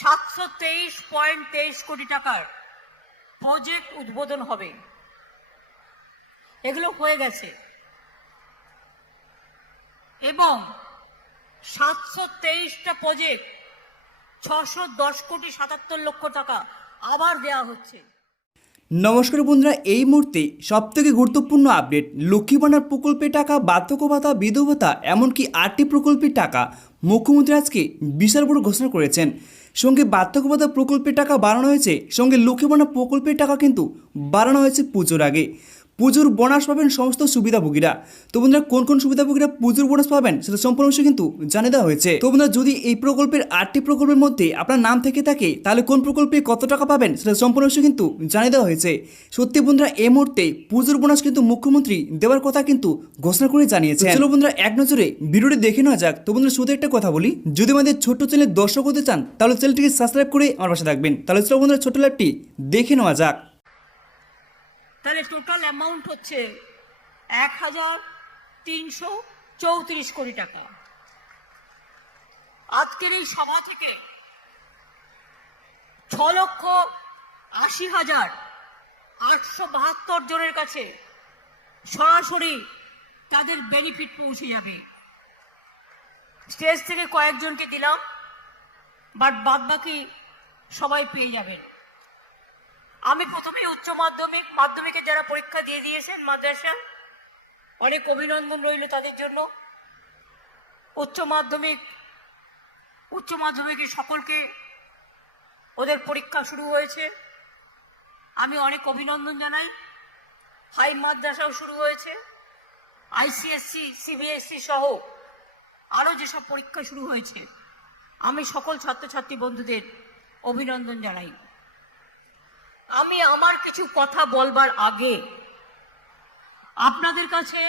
723.23 কোটি টাকার প্রজেক্ট উদ্বোধন হবে। এগুলো হয়ে গেছে এবং 723টা প্রজেক্ট 610.77 কোটি টাকা আবার দেওয়া হচ্ছে। নমস্কার বন্ধুরা, এই মুহূর্তে সবথেকে গুরুত্বপূর্ণ আপডেট। লক্ষ্মী ভাণ্ডার প্রকল্পের টাকা, বার্ধক্য ভাতা, বিধবা ভাতা, এমনকি 8টি প্রকল্পের টাকা মুখ্যমন্ত্রী আজকে বিশাল বড় ঘোষণা করেছেন। সঙ্গে বার্ধক্য ভাতা প্রকল্পের টাকা বাড়ানো হয়েছে, সঙ্গে লক্ষ্মী ভাণ্ডার প্রকল্পের টাকা কিন্তু বাড়ানো হয়েছে পুজোর আগে। পুজোর বোনাস পাবেন সমস্ত সুবিধাভোগীরা। তো বন্ধুরা, কোন কোন সুবিধাভোগীরা পুজোর বোনাস পাবেন সেটা সম্পূর্ণ বিষয় কিন্তু জানিয়ে দেওয়া হয়েছে। তো বন্ধুরা, যদি এই প্রকল্পের 8টি প্রকল্পের মধ্যে আপনার নাম থেকে থাকে, তাহলে কোন প্রকল্পে কত টাকা পাবেন সেটা সম্পূর্ণ বিষয় কিন্তু জানিয়ে দেওয়া হয়েছে। সত্যি বন্ধুরা, এই মুহূর্তে পুজোর বোনাস কিন্তু মুখ্যমন্ত্রী দেওয়ার কথা কিন্তু ঘোষণা করে জানিয়েছে। চলো বন্ধুরা, এক নজরে ভিডিওটি দেখে নেওয়া যাক। তো বন্ধুরা, শুধু একটা কথা বলি, যদি আমাদের ছোট্ট চ্যানেলে দর্শক হতে চান, তাহলে চ্যানেলটিকে সাবস্ক্রাইব করে আমার পাশে থাকবেন। তাহলে চলো বন্ধুরা, ছোট্ট লাইভটি দেখে নেওয়া যাক। তাহলে টোটাল অ্যামাউন্ট হচ্ছে 1334 কোটি টাকা। আজকের এই সভা থেকে 6,80,872 জনের কাছে সরাসরি তাদের বেনিফিট পৌঁছে যাবে। স্টেজ থেকে কয়েকজনকে দিলাম, বাট বাদবাকি সবাই পেয়ে যাবেন। আমি প্রথমে উচ্চ মাধ্যমিকে যারা পরীক্ষা দিয়ে দিয়েছেন মাদ্রাসা, অনেক অভিনন্দন রইল তাদের জন্য। উচ্চ মাধ্যমিকের সকলকে ওদের পরীক্ষা শুরু হয়েছে, আমি অনেক অভিনন্দন জানাই। হাই মাদ্রাসাও শুরু হয়েছে, ICSE, CBSE সহ আরও যেসব পরীক্ষা শুরু হয়েছে, আমি সকল ছাত্রছাত্রী বন্ধুদের অভিনন্দন জানাই। আমি আমার কিছু কথা বলবার আগে আপনাদের কাছে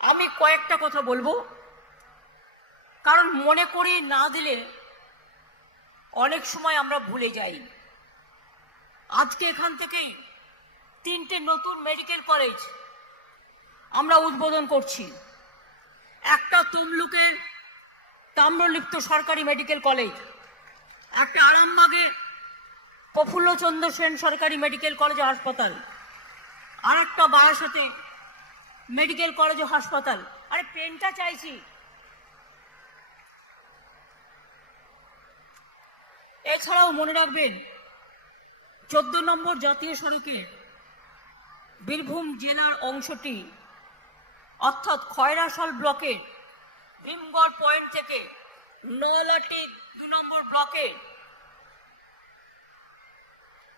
আমি কয়েকটা কথা বলবো, কারণ মনে করি না দিলে অনেক সময় আমরা ভুলে যাই। আজকে এখান থেকেই 3টে নতুন মেডিকেল কলেজ আমরা উদ্বোধন করছি। একটা তমলুকের তাম্রলিপ্ত সরকারি মেডিকেল কলেজ, একটা আরামবাগে প্রফুল্লচন্দ্র সেন সরকারি মেডিকেল কলেজ ও হাসপাতাল, আর একটা বারাসাতে মেডিকেল কলেজ ও হাসপাতাল। আরে পেনটা চাইছি। এছাড়াও মনে রাখবেন, 14 নম্বর জাতীয় সড়কের বীরভূম জেলার অংশটি অর্থাৎ খয়রাশাল ব্লকের ভীমগড় পয়েন্ট থেকে নলাটি 2 নম্বর ব্লকে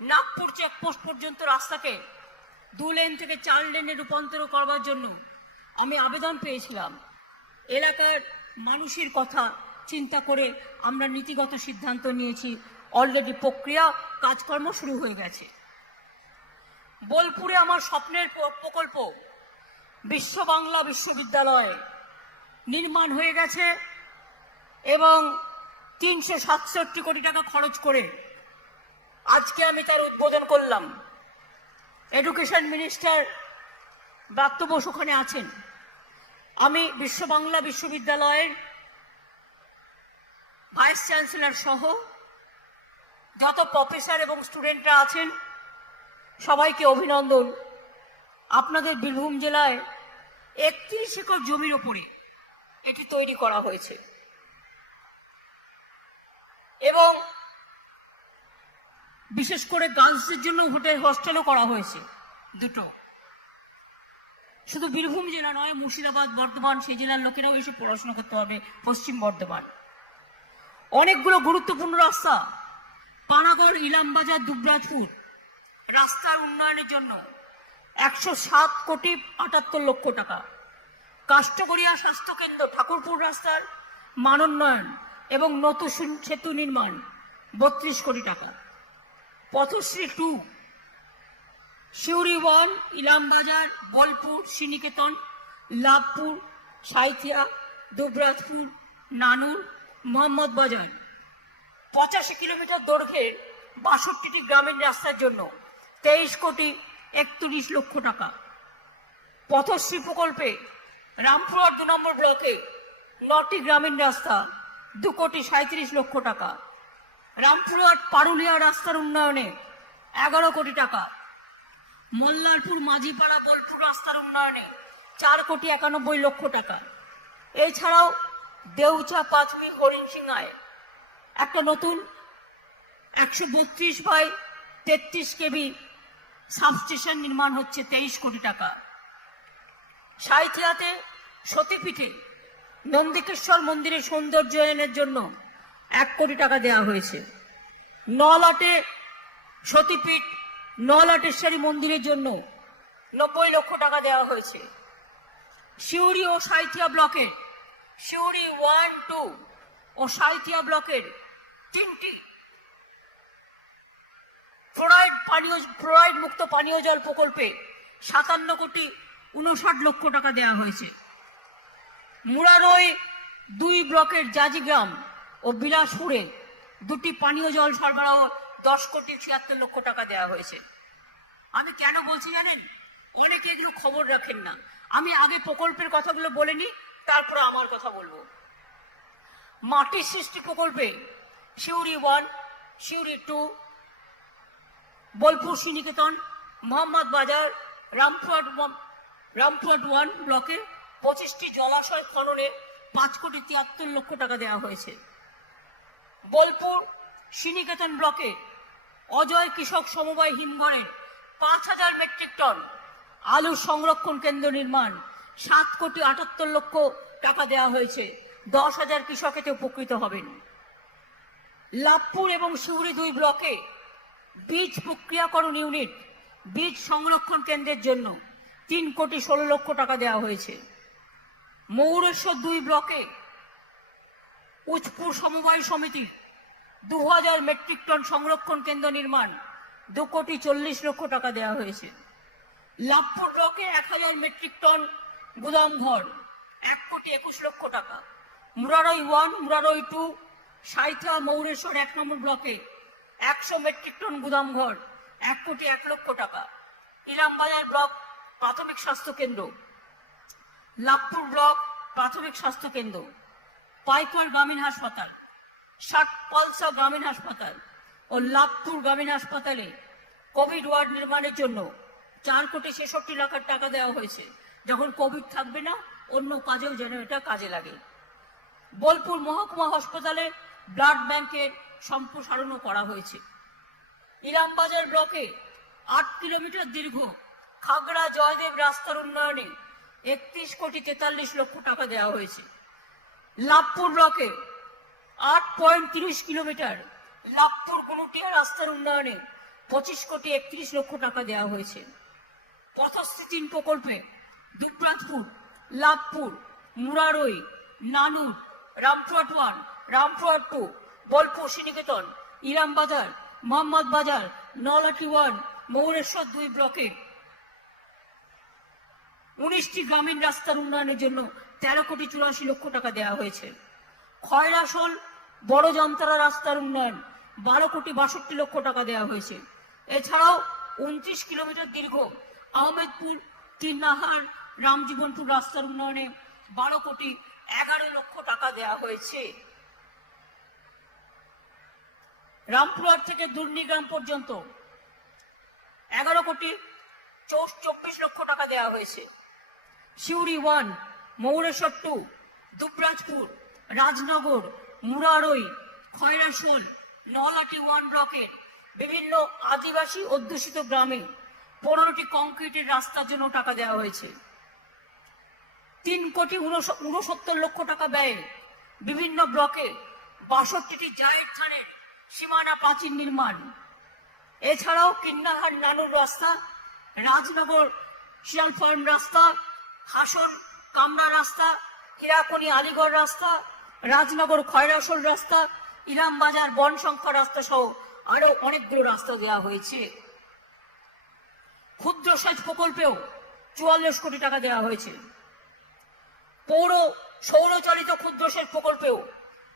নাগপুর চেকপোস্ট পর্যন্ত রাস্তাকে 2 লেন থেকে 4 লেনে রূপান্তর করবার জন্য আমি আবেদন পেয়েছিলাম। এলাকার মানুষের কথা চিন্তা করে আমরা নীতিগত সিদ্ধান্ত নিয়েছি। অলরেডি প্রক্রিয়া কাজকর্ম শুরু হয়ে গেছে। বোলপুরে আমার স্বপ্নের প্রকল্প বিশ্ব বাংলা বিশ্ববিদ্যালয় নির্মাণ হয়ে গেছে এবং 367 কোটি টাকা খরচ করে আজকে আমি তার উদ্বোধন করলাম। এডুকেশন মিনিস্টার ব্রাত্য বোস ওখানে আছেন। আমি বিশ্ব বাংলা বিশ্ববিদ্যালয়ের ভাইস চ্যান্সেলর সহ যত প্রফেসর এবং স্টুডেন্টরা আছেন সবাইকে অভিনন্দন। আপনাদের বীরভূম জেলায় 31 একর জমির ওপরে এটি তৈরি করা হয়েছে এবং বিশেষ করে গার্লসদের জন্য হোস্টেলও করা হয়েছে 2টো। শুধু বীরভূম জেলা নয়, মুর্শিদাবাদ, বর্ধমান, সেই জেলার লোকেরাও এসে পড়াশোনা করতে হবে। পশ্চিম বর্ধমান অনেকগুলো গুরুত্বপূর্ণ রাস্তা, পানাগড়, ইলামবাজার, দুবরাজপুর রাস্তার উন্নয়নের জন্য 107.78 কোটি টাকা। কাষ্টগড়িয়া স্বাস্থ্যকেন্দ্র, ঠাকুরপুর রাস্তার মানোন্নয়ন এবং নতুন সেতু নির্মাণ 32 কোটি টাকা। পথশ্রী 2, শিউরি 1, ইলামবাজার, বোলপুর, শ্রীনিকেতন, লাভপুর, সাঁইথিয়া, দুবরাজপুর, নানুর, মোহাম্মদ বাজার 85 কিলোমিটার দৈর্ঘ্যের 62টি গ্রামীণ রাস্তার জন্য 23.31 কোটি টাকা। পথশ্রী প্রকল্পে রামপুরহাট 2 নম্বর ব্লকে 9টি গ্রামীণ রাস্তা 2.37 কোটি টাকা। রামপুরহাট পারুলিয়া রাস্তার উন্নয়নে 11 কোটি টাকা, মল্লারপুর মাঝিপাড়া বোলপুর রাস্তার উন্নয়নে 4,91,00,000 টাকা। এছাড়াও দেউচা পাঁচমি হরিণসিংহায় একটা নতুন 132/33 কেবি সাবস্টেশন নির্মাণ হচ্ছে, 23 কোটি টাকা। সাঁইথিয়াতে সতীপীঠে নন্দিকেশ্বর মন্দিরের সৌন্দর্যায়নের জন্য 1 কোটি টাকা দেওয়া হয়েছে। নলাটে সতীপীঠ নলাটেশ্বরী মন্দিরের জন্য 90 লক্ষ টাকা দেওয়া হয়েছে। সিউড়ি ও সাঁইথিয়া ব্লকের সিউড়ি 1, 2 ও সাঁইথিয়া ব্লকের 3টি ফ্লোরাইড মুক্ত পানীয় জল প্রকল্পে 57,59,00,000 টাকা দেওয়া হয়েছে। মুরারই 2 ব্লকের জাজিগ্রাম ও বিলাসপুরে 2টি পানীয় জল সরবরাহ 10,76,00,000 টাকা দেওয়া হয়েছে। আমি কেন বলছি জানেন? অনেকে এগুলো খবর রাখেন না। আমি আগে প্রকল্পের কথাগুলো বলে নিই, তারপরে আমার কথা বলবো। মাটির সৃষ্টি প্রকল্পে সিউড়ি 1, সিউড়ি 2, বোলপুর শ্রীনিকেতন, মোহাম্মদ বাজার, রামপুরহাট 1 ব্লকে 25টি জলাশয় খননে 5,73,00,000 টাকা দেওয়া হয়েছে। বোলপুর শ্রীনিকেতন ব্লকে অজয় কৃষক সমবায় হিমঘরের 5,000 মেট্রিক টন আলু সংরক্ষণ কেন্দ্র নির্মাণ 7,78,00,000 টাকা দেওয়া হয়েছে। 10,000 কৃষক এতে উপকৃত হবেন। লাভপুর এবং সিউড়ি 2 ব্লকে বীজ প্রক্রিয়াকরণ ইউনিট বীজ সংরক্ষণ কেন্দ্রের জন্য 3,16,00,000 টাকা দেওয়া হয়েছে। মৌরেশ্বর 2 ব্লকে উচপুর সমবায় সমিতি 2,000 মেট্রিক টন সংরক্ষণ কেন্দ্র নির্মাণ 2,40,00,000 টাকা দেওয়া হয়েছে। লাভপুর ব্লকে 1,000 মেট্রিক টন গুদাম ঘর 1,21,00,000 টাকা। মুরারই 1, মুরারই 2, সাঁইথিয়া মৌরেশ্বর 1 নম্বর ব্লকে 100 মেট্রিক টন গুদাম ঘর 1,01,00,000 টাকা। ইলামবাজার ব্লক প্রাথমিক স্বাস্থ্য কেন্দ্র, লাভপুর ব্লক প্রাথমিক স্বাস্থ্য কেন্দ্র, পাইকর গ্রামীণ হাসপাতাল, ষাটপালসা গ্রামীণ হাসপাতাল ও লাভপুর গ্রামীণ হাসপাতালে কোভিড ওয়ার্ড নির্মাণের জন্য 4,66,00,000 টাকা দেওয়া হয়েছে। যখন কোভিড থাকবে না, অন্য কাজেও যেন এটা কাজে লাগে। বোলপুর মহকুমা হাসপাতালে ব্লাড ব্যাংকের সম্প্রসারণও করা হয়েছে। ইলামবাজার ব্লকে 8 কিলোমিটার দীর্ঘ খাগড়া জয়দেব রাস্তার উন্নয়নে 31,43,00,000 টাকা দেওয়া হয়েছে। লাভপুর ব্লকে 8.30 কিলোমিটার লাভপুর গুনুটিয়া রাস্তার উন্নয়নে 25,31,00,000 টাকা দেওয়া হয়েছে। পথশ্রী 3 প্রকল্পে দুবরাজপুর, লাভপুর, মুরারই, নানুর, রামপুরহাট 1, রামপুরহাট 2, বোলপুর শ্রীনিকেতন, ইলামবাজার, মোহাম্মদ বাজার, নলাটি 1, মৌরেশ্বর 2 ব্লকে 19টি গ্রামীণ রাস্তার উন্নয়নের জন্য 13,84,00,000 টাকা দেওয়া হয়েছে। খয়রাশোল বড় যন্ত্রা রাস্তার উন্নয়ন 12,62,00,000 টাকা দেওয়া হয়েছে। এছাড়াও 29 কিলোমিটার দীর্ঘ আহমেদপুর, তিননাহার, রামজীবনপুর রাস্তার উন্নয়নে 12,11,00,000 টাকা দেওয়া হয়েছে। রামপুরহাট থেকে দুর্নিগ্রাম পর্যন্ত 11,24,00,000 টাকা দেওয়া হয়েছে। সিউড়ি 1, মৌরেশ্বর 2, দুবরাজপুর, রাজনগর, মুরারই, খয়রাশোল, নলাটি 1 ব্লকের বিভিন্ন আদিবাসী অধ্যুষিত গ্রামে 15টি কংক্রিটের রাস্তার জন্য টাকা দেওয়া হয়েছে। 3,69,00,000 টাকা ব্যয়ে বিভিন্ন ব্লকে 62টি জায়েদ খানের সীমানা প্রাচীর নির্মাণ। এছাড়াও কিন্নাহার নানুর রাস্তা, রাজনগর শিয়াল ফার্ম রাস্তা, হাসন কামরা রাস্তা, হীরাকনি আলিগড় রাস্তা, রাজনগর খয়রাশোল রাস্তা, ইলামবাজার বনশঙ্কর রাস্তা সহ আরো অনেকগুলো রাস্তা দেওয়া হয়েছে। ক্ষুদ্র সেচ প্রকল্পেও 44 কোটি টাকা দেওয়া হয়েছে। সৌরচালিত ক্ষুদ্র সেচ প্রকল্পেও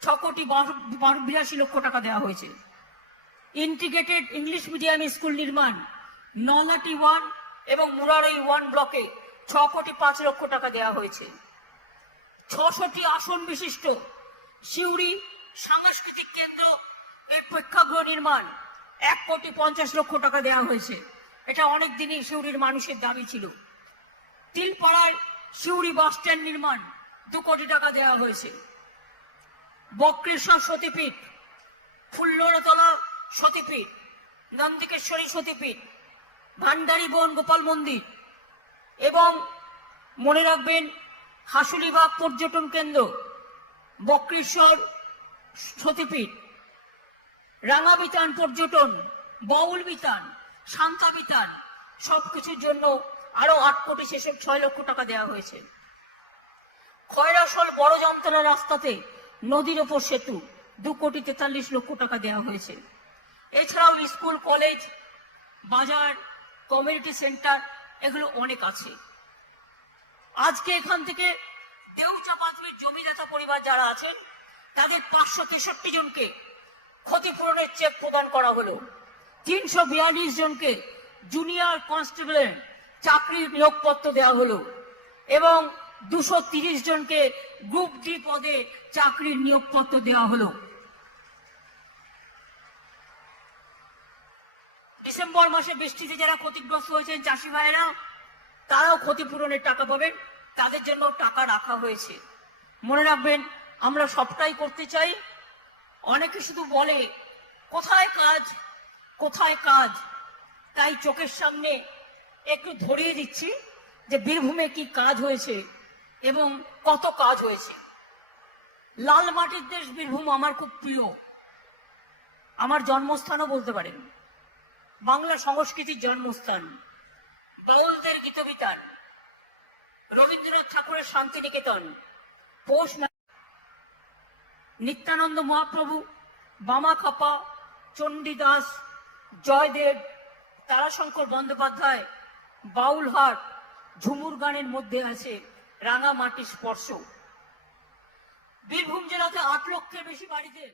6,82,00,000 টাকা দেওয়া হয়েছে। ইন্টিগ্রেটেড ইংলিশ মিডিয়াম স্কুল নির্মাণ নলাটি 1 এবং মুরারই 1 ব্লকে 6,05,00,000 টাকা দেওয়া হয়েছে। 600টি আসন বিশিষ্ট সিউড়ি সাংস্কৃতিক কেন্দ্র এই প্রেক্ষাগৃহ নির্মাণ 1,50,00,000 টাকা দেওয়া হয়েছে। এটা অনেক দিনই সিউড়ির মানুষের দাবি ছিল। তিলপাড়ায় সিউড়ি বাস স্ট্যান্ড নির্মাণ 2 কোটি টাকা দেওয়া হয়েছে। বক্রেশ্বর সতীপীঠ, ফুল্লরতলা সতীপীঠ, নন্দিকেশ্বরী সতীপীঠ, ভান্ডারী বন গোপাল মন্দির এবং মনে রাখবেন হাসুলিবাগ পর্যটন কেন্দ্র, বক্রেশ্বর সতীপীঠ, রাঙাবিতান পর্যটন, বাউল বিতান, শান্তা বিতান সবকিছুর জন্য আরো 8,606,00,000 টাকা দেওয়া হয়েছে। খয়রাসোল বড় যন্ত্রণা রাস্তাতে নদীর ওপর সেতু 2,43,00,000 টাকা দেওয়া হয়েছে। এছাড়াও স্কুল, কলেজ, বাজার, কমিউনিটি সেন্টার এগুলো অনেক আছে। আজকে এখান থেকে দেউচাপাথুরির জমিদাতা পরিবার যারা আছেন তাদের 563 জনকে ক্ষতিপূরণের চেক প্রদান করা হলো। 342 জনকে জুনিয়র কনস্টেবলের চাকরির নিয়োগপত্র দেওয়া হলো এবং 230 জনকে গ্রুপ ডি পদে চাকরির নিয়োগপত্র দেওয়া হলো। ডিসেম্বর মাসে বৃষ্টিতে যারা ক্ষতিগ্রস্ত হয়েছেন চাষি ভাইয়েরা, তারাও ক্ষতিপূরণের টাকা পাবেন, তাদের জন্য টাকা রাখা হয়েছে। মনে রাখবেন, আমরা সবটাই করতে চাই। অনেকে শুধু বলে কোথায় কাজ, কোথায় কাজ, তাই চোখের সামনে একটু ধরিয়ে দিচ্ছি যে বীরভূমে কি কাজ হয়েছে এবং কত কাজ হয়েছে। লাল মাটির দেশ বীরভূম আমার খুব প্রিয়, আমার জন্মস্থানও বলতে পারেন। বাংলা সংস্কৃতির জন্মস্থান, বাউলদের গীতবিতান, রবীন্দ্রনাথ ঠাকুরের শান্তিনিকেতন, পৌষ নিত্যানন্দ মহাপ্রভু, বামাখাপা, চণ্ডীদাস, জয়দেব, তারাশঙ্কর বন্দ্যোপাধ্যায়, বাউলহাট, ঝুমুর গানের মধ্যে আছে রাঙামাটির স্পর্শ। বীরভূম জেলাতে 8 লক্ষের বেশি বাড়িতে